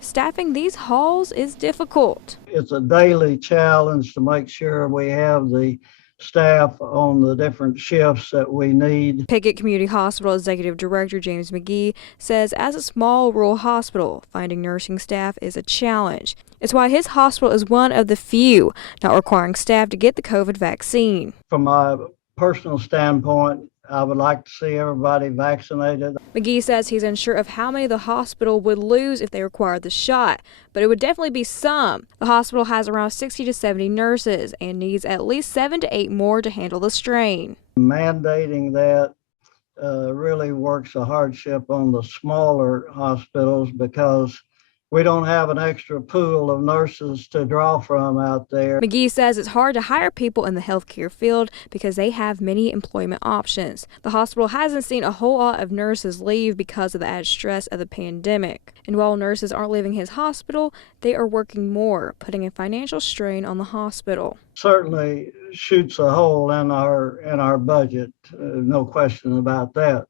staffing these halls is difficult. It's a daily challenge to make sure we have the staff on the different shifts that we need. Piggott Community Hospital Executive Director James McGee says as a small rural hospital, finding nursing staff is a challenge. It's why his hospital is one of the few not requiring staff to get the COVID vaccine. From my personal standpoint, I would like to see everybody vaccinated. McGee says he's unsure of how many the hospital would lose if they required the shot, but it would definitely be some. The hospital has around 60 to 70 nurses and needs at least 7 to 8 more to handle the strain. Mandating that really works a hardship on the smaller hospitals because we don't have an extra pool of nurses to draw from out there. McGee says it's hard to hire people in the healthcare field because they have many employment options. The hospital hasn't seen a whole lot of nurses leave because of the added stress of the pandemic. And while nurses aren't leaving his hospital, they are working more, putting a financial strain on the hospital. Certainly shoots a hole in our budget, no question about that.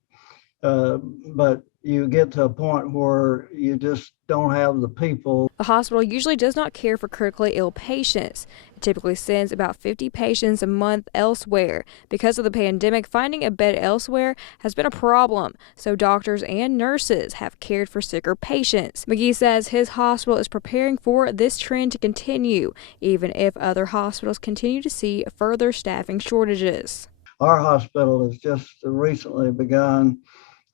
But you get to a point where you just don't have the people. The hospital usually does not care for critically ill patients. It typically sends about 50 patients a month elsewhere. Because of the pandemic, finding a bed elsewhere has been a problem, so doctors and nurses have cared for sicker patients. McGee says his hospital is preparing for this trend to continue, even if other hospitals continue to see further staffing shortages. Our hospital has just recently begun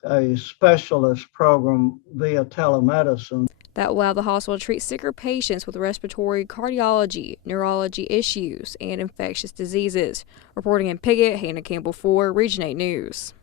a specialist program via telemedicine that will allow the hospital to treat sicker patients with respiratory, cardiology, neurology issues, and infectious diseases. Reporting in Piggott, Hannah Campbell for Region 8 News.